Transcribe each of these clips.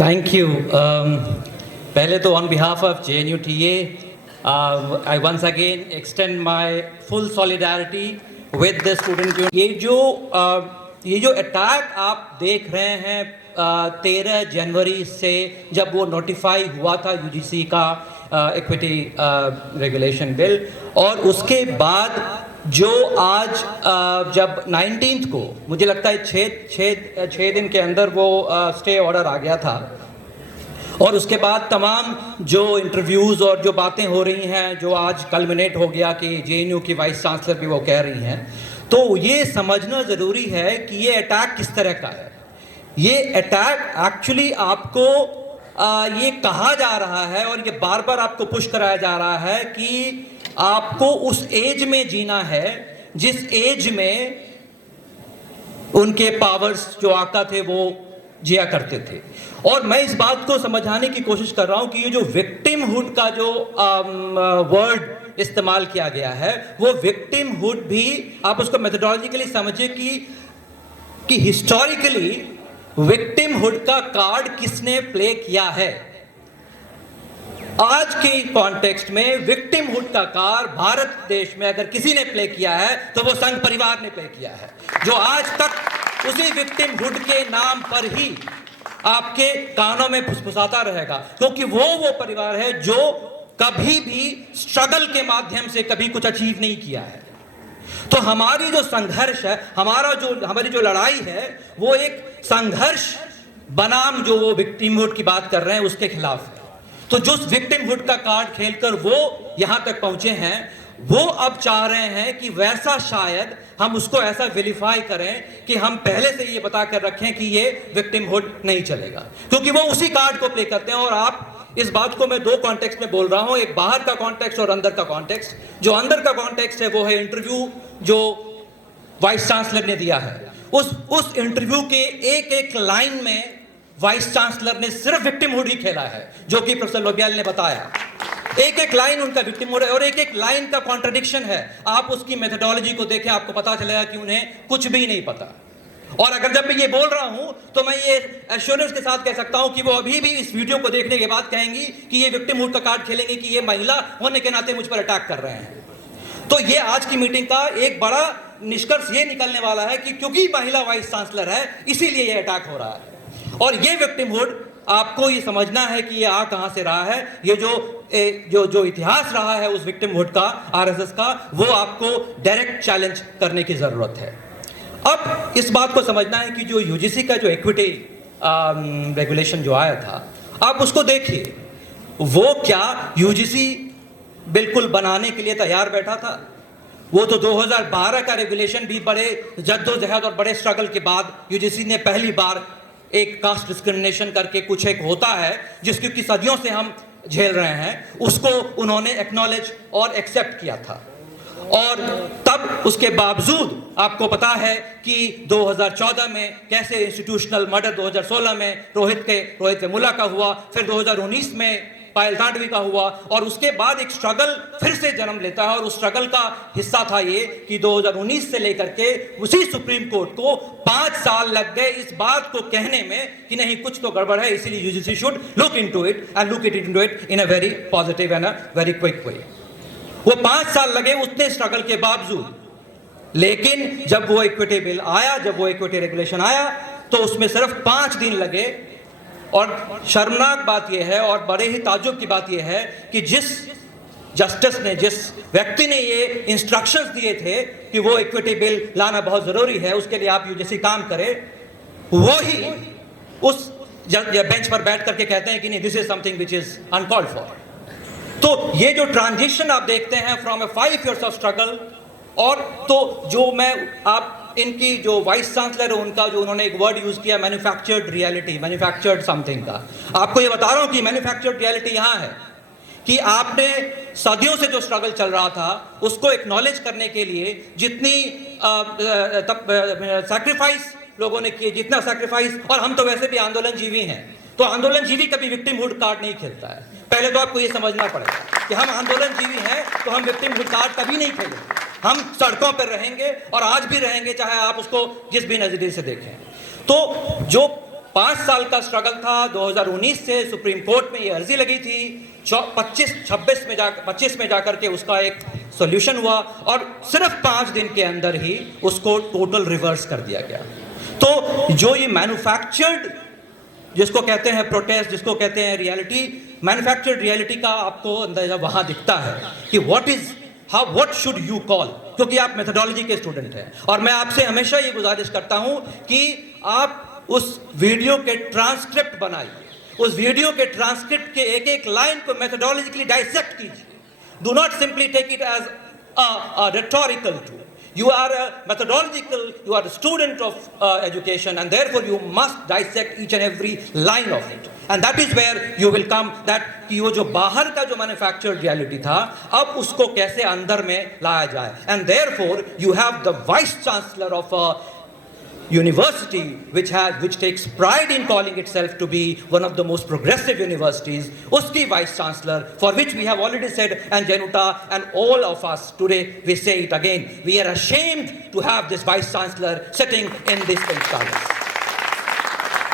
Thank you. पहले तो on behalf of JNUTA, I once again extend my full solidarity with the student union. ये जो attack आप देख रहे हैं 13 जनवरी से जब वो नोटिफाई हुआ था यूजीसी का इक्विटी रेगुलेशन बिल, और उसके बाद जो आज जब 19th को मुझे लगता है छः दिन के अंदर वो स्टे ऑर्डर आ गया था, और उसके बाद तमाम जो इंटरव्यूज़ और जो बातें हो रही हैं, जो आज कल्मिनेट हो गया कि जेएनयू की वाइस चांसलर भी वो कह रही हैं, तो ये समझना ज़रूरी है कि ये अटैक किस तरह का है। ये अटैक एक्चुअली आपको ये कहा जा रहा है और ये बार बार आपको पुश कराया जा रहा है कि आपको उस एज में जीना है जिस एज में उनके पावर्स जो आका थे वो जिया करते थे। और मैं इस बात को समझाने की कोशिश कर रहा हूं कि ये जो विक्टिमहुड का जो वर्ड इस्तेमाल किया गया है, वो विक्टिमहुड भी आप उसको मेथोडोलॉजिकली समझिए कि हिस्टोरिकली विक्टिमहुड का कार्ड किसने प्ले किया है। आज के कॉन्टेक्स्ट में विक्टिमहुड का कार्ड भारत देश में अगर किसी ने प्ले किया है तो वो संघ परिवार ने प्ले किया है, जो आज तक उसी विक्टिमहुड के नाम पर ही आपके कानों में फुसफुसाता रहेगा, क्योंकि वो परिवार है जो कभी भी स्ट्रगल के माध्यम से कभी कुछ अचीव नहीं किया है। तो हमारी जो संघर्ष है, हमारी जो लड़ाई है, वो एक संघर्ष बनाम जो वो विक्टिमहुड की बात कर रहे हैं उसके खिलाफ है। तो जो विक्टिमहुड का कार्ड खेलकर वो यहां तक पहुंचे हैं, वो अब चाह रहे हैं कि वैसा शायद हम उसको ऐसा विलिफाई करें कि हम पहले से ये बता कर रखें कि ये विक्टिमहुड नहीं चलेगा, क्योंकि वो उसी कार्ड को प्ले करते हैं। और आप इस बात को मैं दो कॉन्टेक्स्ट में बोल रहा हूं, एक बाहर का कॉन्टेक्स्ट और अंदर का कॉन्टेक्स्ट। जो अंदर का कॉन्टेक्स्ट है वो है इंटरव्यू जो वाइस चांसलर ने दिया है। उस इंटरव्यू के एक लाइन में वाइस चांसलर ने सिर्फ विक्टिमहुड ही खेला है, जो कि प्रोफेसर लोबियाल ने बताया। एक लाइन उनका विक्टिमहुड है और एक लाइन का कॉन्ट्रडिक्शन है। आप उसकी मेथोडोलॉजी को देखें, आपको पता चलेगा कि उन्हें कुछ भी नहीं पता। और अगर जब मैं ये बोल रहा हूं तो मैं ये एश्योरेंस के साथ कह सकता हूं कि वो अभी भी इस वीडियो को देखने के बाद कहेंगी कि ये विक्टिमहुड का कार्ड खेलेंगे कि ये महिला होने के नाते मुझ पर अटैक कर रहे हैं। तो ये आज की मीटिंग का एक बड़ा निष्कर्ष ये निकलने वाला है कि क्योंकि महिला वाइस चांसलर है इसीलिए ये अटैक हो रहा है। और ये विक्टिमहुड आपको ये समझना है कि ये आ कहां से रहा है। ये जो इतिहास रहा है उस विक्टिमहुड का, आरएसएस का, वो आपको डायरेक्ट चैलेंज करने की जरूरत है। अब इस बात को समझना है कि जो यूजीसी का जो इक्विटी रेगुलेशन जो आया था, आप उसको देखिए। वो क्या यूजीसी बिल्कुल बनाने के लिए तैयार बैठा था? वो तो 2012 का रेगुलेशन भी बड़े जद्दोजहद और बड़े स्ट्रगल के बाद यूजीसी ने पहली बार एक कास्ट डिस्क्रिमिनेशन करके कुछ एक होता है जिसकी कि सदियों से हम झेल रहे हैं, उसको उन्होंने एक्नॉलेज और एक्सेप्ट किया था। और तब उसके बावजूद आपको पता है कि 2014 में कैसे इंस्टीट्यूशनल मर्डर, 2016 में रोहित वेमुला का हुआ, फिर 2019 में पायल तांडवी का हुआ, और उसके बाद एक स्ट्रगल फिर से जन्म लेता है। और उस स्ट्रगल का हिस्सा था ये कि 2019 से लेकर के उसी सुप्रीम कोर्ट को 5 साल लग गए इस बात को कहने में कि नहीं कुछ तो गड़बड़ है, इसीलिए UGC should look into it and look into it in a very positive and a very quick way. वो 5 साल लगे उतने स्ट्रगल के बावजूद, लेकिन जब वो इक्विटी बिल आया, जब वो इक्विटी रेगुलेशन आया, तो उसमें सिर्फ 5 दिन लगे। और शर्मनाक बात यह है और बड़े ही ताज्जुब की बात यह है कि जिस जस्टिस ने, जिस व्यक्ति ने ये इंस्ट्रक्शंस दिए थे कि वो इक्विटी बिल लाना बहुत जरूरी है, उसके लिए आप यूजीसी काम करे, वो ही उस बेंच पर बैठ करके कहते हैं कि नहीं, this is something which is uncalled for. तो ये जो ट्रांजिशन आप देखते हैं फ्रॉम 5 years ऑफ स्ट्रगल, और तो जो मैं आप इनकी जो वाइस चांसलर है उनका जो उन्होंने एक वर्ड यूज किया मैन्युफैक्चर्ड रियलिटी, मैन्युफैक्चर्ड समथिंग का, आपको ये बता रहा हूं कि मैन्युफैक्चर्ड रियलिटी यहां है कि आपने सदियों से जो स्ट्रगल चल रहा था उसको एक्नॉलेज करने के लिए जितनी सैक्रिफाइस लोगों ने किए, जितना सैक्रिफाइस, और हम तो वैसे भी आंदोलन जीवी हैं, तो आंदोलन जीवी कभी विक्टिमहुड कार्ड नहीं खेलता है। पहले तो आपको ये समझना पड़ेगा कि हम आंदोलन जीवी हैं तो हम विक्टिमहुड कार्ड कभी नहीं खेलेंगे। हम सड़कों पर रहेंगे और आज भी रहेंगे, चाहे आप उसको जिस भी नजरिए से देखें। तो जो 5 साल का स्ट्रगल था। 2019 से सुप्रीम कोर्ट में ये अर्जी लगी थी, 25 में जाकर के उसका एक सॉल्यूशन हुआ और सिर्फ 5 दिन के अंदर ही उसको टोटल रिवर्स कर दिया गया। तो जो ये मैन्युफैक्चर्ड, जिसको कहते हैं प्रोटेस्ट, जिसको कहते हैं रियलिटी, मैन्युफैक्चर्ड रियलिटी का आपको अंदाजा वहां दिखता है कि व्हाट शुड यू कॉल, क्योंकि आप मेथोडोलॉजी के स्टूडेंट हैं। और मैं आपसे हमेशा ये गुजारिश करता हूं कि आप उस वीडियो के ट्रांसक्रिप्ट बनाइए, उस वीडियो के ट्रांसक्रिप्ट के एक एक लाइन को मेथोडोलॉजिकली डाइसेक्ट कीजिए। Do not simply take it as a rhetorical tool. You are a methodological, you are a student of education, and therefore you must dissect each and every line of it. And that is where you will come that कि वो जो बाहर का जो manufactured reality था, अब उसको कैसे अंदर में लाया जाए। And therefore you have the vice chancellor of a university which takes pride in calling itself to be one of the most progressive universities, uski vice chancellor, for which we have already said, and Januta and all of us today we say it again, we are ashamed to have this vice chancellor sitting in this palace.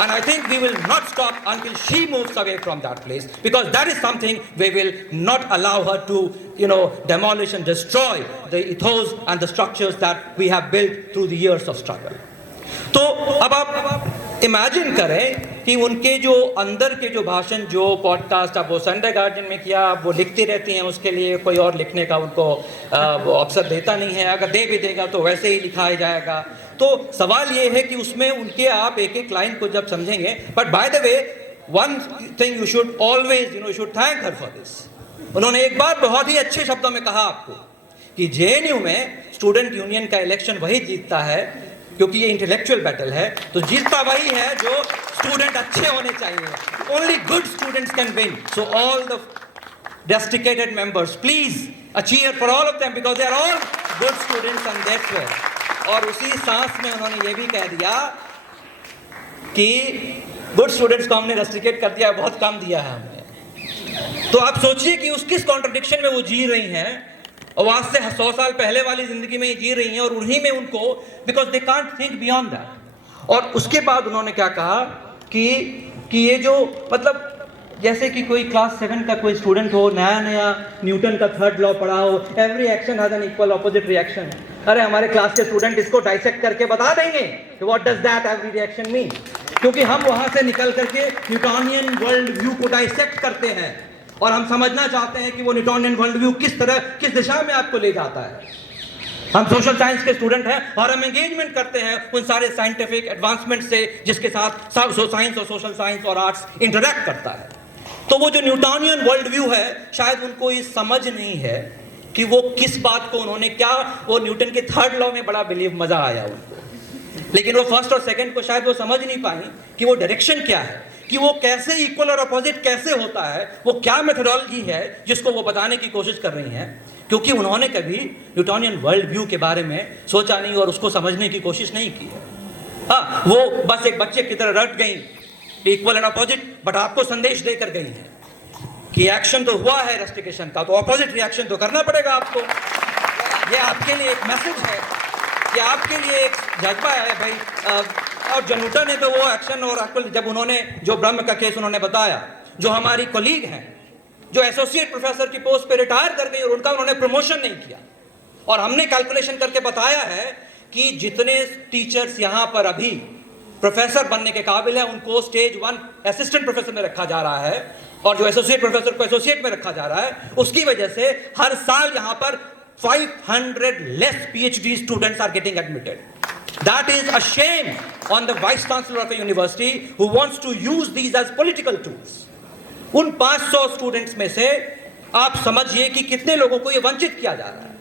And I think we will not stop until she moves away from that place, because that is something we will not allow her to, demolish and destroy the ethos and the structures that we have built through the years of struggle. तो अब आप imagine करें कि उनके जो अंदर के जो भाषण, जो पॉडकास्ट आप वो संडे गार्डियन में किया, आप वो लिखती रहती हैं, उसके लिए कोई और लिखने का उनको वो अवसर देता नहीं है, अगर दे भी देगा तो वैसे ही लिखा जाएगा। तो सवाल ये है कि उसमें उनके आप एक एक लाइन को जब समझेंगे, but by the way one thing you should always you should thank her for this. उन्होंने एक बार बहुत ही अच्छे शब्दों में कहा आपको कि जेएनयू में स्टूडेंट यूनियन का इलेक्शन वही जीतता है, क्योंकि ये इंटेलेक्चुअल बैटल है, तो जीतता वही है जो स्टूडेंट अच्छे होने चाहिए। Only good students can win. So all the dedicated members, please a cheer for all of them, because they are all good students and that's where. और उसी सांस में उन्होंने ये भी कह दिया कि गुड स्टूडेंट्स को हमने रेस्ट्रिकेट कर दिया, बहुत कम दिया है हमने। तो आप सोचिए कि उस किस कॉन्ट्रडिक्शन में वो जी रही हैं, और आज से 100 साल पहले वाली जिंदगी में ये जी रही हैं, और उन्हीं में उनको, because they can't think beyond that. और उसके बाद उन्होंने क्या कहा कि ये जो मतलब जैसे कि कोई क्लास 7 का कोई स्टूडेंट हो, नया न्यूटन का 3rd लॉ पढ़ा हो, every action has an equal opposite reaction. अरे हमारे क्लास के स्टूडेंट इसको डाइसेक्ट करके बता देंगे कि what does that every reaction mean, क्योंकि हम वहां से निकल करके न्यूटोनियन वर्ल्ड व्यू को डाइसेक्ट करते हैं और हम समझना चाहते हैं कि वो न्यूटोनियन वर्ल्ड व्यू किस दिशा में आपको ले जाता है। हम सोशल साइंस के स्टूडेंट हैं और हम एंगेजमेंट करते हैं उन सारे साइंटिफिक एडवांसमेंट से जिसके साथ साइंस और सोशल साइंस और आर्ट्स इंटरैक्ट करता है। तो वो जो न्यूटोनियन वर्ल्ड व्यू है, शायद उनको ये समझ नहीं है कि वो किस बात को उन्होंने क्या, वो न्यूटन के 3rd लॉ में बड़ा मजा आया उनको, लेकिन वो 1st और 2nd को शायद वो समझ नहीं पाई कि वो डायरेक्शन क्या है, कि वो कैसे इक्वल और अपोजिट कैसे होता है, वो क्या मेथोडोलॉजी है जिसको वो बताने की कोशिश कर रही हैं, क्योंकि उन्होंने कभी न्यूटोनियन वर्ल्ड व्यू के बारे में सोचा नहीं और उसको समझने की कोशिश नहीं की है। हाँ, वो बस एक बच्चे की तरह रट गई इक्वल एंड अपोजिट, बट आपको संदेश देकर गई है कि एक्शन तो हुआ है रेस्ट्रिक्शन का, तो अपोजिट रिएक्शन तो करना पड़ेगा आपको। ये आपके लिए एक मैसेज है, कि आपके लिए एक जज्बा है भाई। और जनुटा ने तो वो एक्शन और जब उन्होंने जो ब्रह्म का केस उन्होंने बताया, जो हमारी कोलीग हैं जो एसोसिएट प्रोफेसर की पोस्ट पे रिटायर कर गई और उनका उन्होंने प्रमोशन नहीं किया, और हमने कैलकुलेशन करके बताया है कि जितने टीचर्स यहाँ पर अभी प्रोफेसर बनने के काबिल है उनको स्टेज 1 असिस्टेंट प्रोफेसर में रखा जा रहा है, और जो एसोसिएट प्रोफेसर को एसोसिएट में रखा जा रहा है, उसकी वजह से हर साल यहाँ पर 500 less PhD students are getting admitted. That is a shame on the vice chancellor of a university who wants to use these as political tools. उन 500 स्टूडेंट्स में से आप समझिए कि कितने लोगों को ये वंचित किया जा रहा है।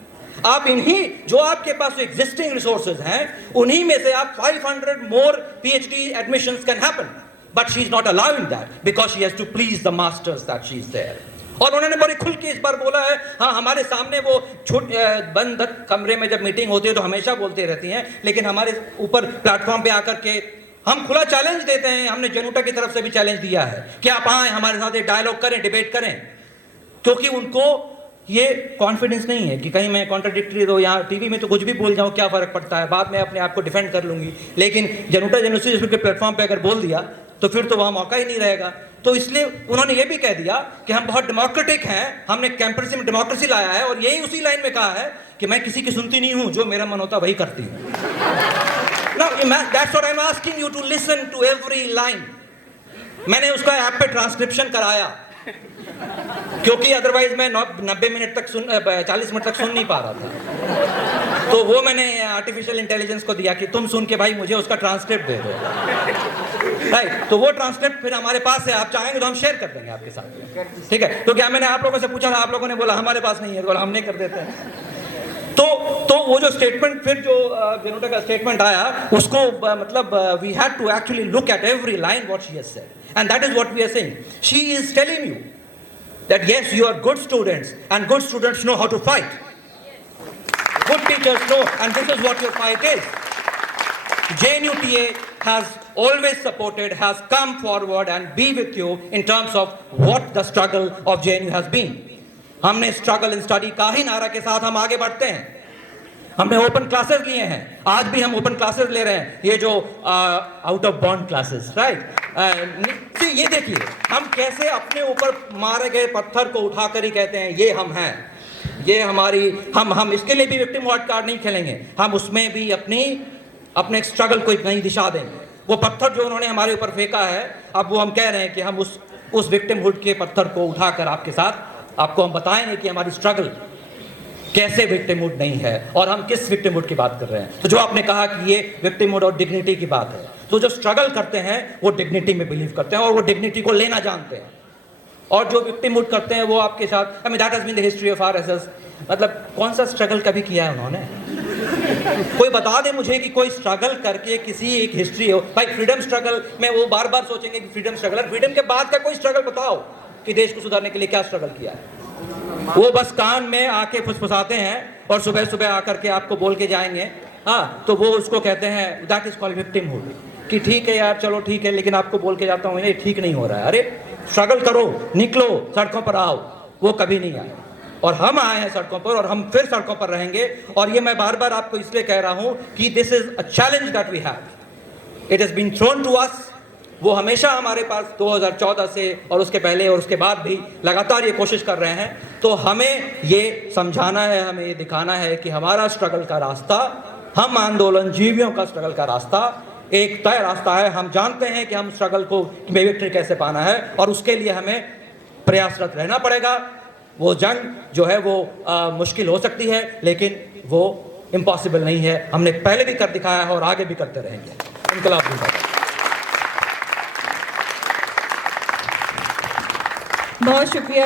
आप इन्हीं जो आपके पास एग्जिस्टिंग रिसोर्सेज हैं, उन्हीं में से आप 500 more PhD admissions can happen, but she is not allowing that because she has to please the masters that she is there. और उन्होंने बड़े खुल के इस बार बोला है, हाँ हमारे सामने वो बंद कमरे में जब मीटिंग होती है तो हमेशा बोलते रहती हैं, लेकिन हमारे ऊपर प्लेटफॉर्म पे आकर के हम खुला चैलेंज देते हैं। हमने जनुटा की तरफ से भी चैलेंज दिया है कि आप आए हमारे साथ एक डायलॉग करें, डिबेट करें, क्योंकि उनको ये कॉन्फिडेंस नहीं है कि कहीं मैं कॉन्ट्राडिक्टरी तो यहाँ टीवी में तो कुछ भी बोल जाऊँ, क्या फ़र्क पड़ता है, बाद में अपने आप को डिफेंड कर लूँगी। लेकिन जनुटा यूनिवर्सिटी के प्लेटफॉर्म पे अगर बोल दिया तो फिर तो वहाँ मौका ही नहीं रहेगा। तो इसलिए उन्होंने ये भी कह दिया कि हम बहुत डेमोक्रेटिक हैं, हमने कैंपस में डेमोक्रेसी लाया है, और यही उसी लाइन में कहा है कि मैं किसी की सुनती नहीं हूँ, जो मेरा मन होता वही करती हूँ। Now, that's what I'm asking you to listen to every line. मैंने उसका ऐप पे ट्रांसक्रिप्शन कराया, क्योंकि अदरवाइज मैं 90 मिनट तक 40 मिनट तक सुन नहीं पा रहा था। तो वो मैंने आर्टिफिशियल इंटेलिजेंस को दिया कि तुम सुन के भाई मुझे उसका ट्रांसक्रिप्ट दे दो, राइट। तो वो ट्रांसक्रिप्ट फिर हमारे पास है, आप चाहेंगे तो हम शेयर कर देंगे आपके साथ, ठीक है। तो क्या मैंने आप लोगों से पूछा था, आप लोगों ने बोला हमारे पास नहीं है, तो हमने कर देते हैं। तो वो जो स्टेटमेंट, फिर जो बेनोटा का स्टेटमेंट आया, उसको मतलब we had to actually look at every line what she has said, and that is what we are saying. She is telling you that yes, you are good students, and good students know how to fight. Good teachers know, and this is what your fight is. JNUTA has always supported, has come forward and be with you in terms of what the struggle of JNU has been. हमने struggle and study का ही नारा के साथ हम आगे बढ़ते हैं। हमने ओपन क्लासेस लिए हैं, आज भी हम ओपन क्लासेस ले रहे हैं, ये जो out of bond classes, right. ये देखिए हम कैसे अपने ऊपर मारे गए पत्थर को उठाकर ही कहते हैं ये हम हैं, ये हमारी, हम इसके लिए भी विक्टिम वार्ड कार्ड नहीं खेलेंगे, हम उसमें भी अपने स्ट्रगल को एक नई दिशा देंगे। वो पत्थर जो उन्होंने हमारे ऊपर फेंका है, अब वो हम कह रहे हैं कि हम उस विक्टिमहुड के पत्थर को उठाकर आपके साथ आपको हम बताएंगे कि हमारी स्ट्रगल कैसे विक्टिमहुड नहीं है और हम किस विक्टिमहुड की बात कर रहे हैं। तो जो आपने कहा कि ये विक्टिमहुड और डिग्निटी की बात है, तो जो स्ट्रगल करते हैं वो डिग्निटी में बिलीव करते हैं और वो डिग्निटी को लेना जानते हैं, और जो विक्टिमहुड करते हैं वो आपके साथ, I mean that has been the history of RSS. मतलब कौन सा स्ट्रगल कभी किया है उन्होंने? कोई बता दे मुझे कि कोई स्ट्रगल करके किसी एक हिस्ट्री हो। भाई फ्रीडम स्ट्रगल में वो बार बार सोचेंगे कि फ्रीडम स्ट्रगल, फ्रीडम के बाद का कोई स्ट्रगल बताओ कि देश को सुधारने के लिए क्या स्ट्रगल किया है। वो बस कान में आके फुसफुसाते हैं और सुबह सुबह आकर के आपको बोल के जाएंगे, हाँ, तो वो उसको कहते हैं दैट इज कॉल्ड विक्टिमहुड, कि ठीक है यार चलो ठीक है, लेकिन आपको बोल के जाता हूँ ये ठीक नहीं हो रहा है। अरे स्ट्रगल करो, निकलो, सड़कों पर आओ। वो कभी नहीं आए और हम आए हैं सड़कों पर और हम फिर सड़कों पर रहेंगे। और ये मैं बार बार आपको इसलिए कह रहा हूँ कि this is a challenge that we have, it has been thrown to us. वो हमेशा हमारे पास 2014 से और उसके पहले और उसके बाद भी लगातार ये कोशिश कर रहे हैं। तो हमें ये समझाना है, हमें ये दिखाना है कि हमारा स्ट्रगल का रास्ता, हम आंदोलन जीवियों का स्ट्रगल का रास्ता एक तय रास्ता है। हम जानते हैं कि हम स्ट्रगल को विक्ट्री कैसे पाना है और उसके लिए हमें प्रयासरत रहना पड़ेगा। वो जंग जो है वो मुश्किल हो सकती है, लेकिन वो इम्पॉसिबल नहीं है। हमने पहले भी कर दिखाया है और आगे भी करते रहेंगे। इनकलाब जिंदाबाद। बहुत शुक्रिया।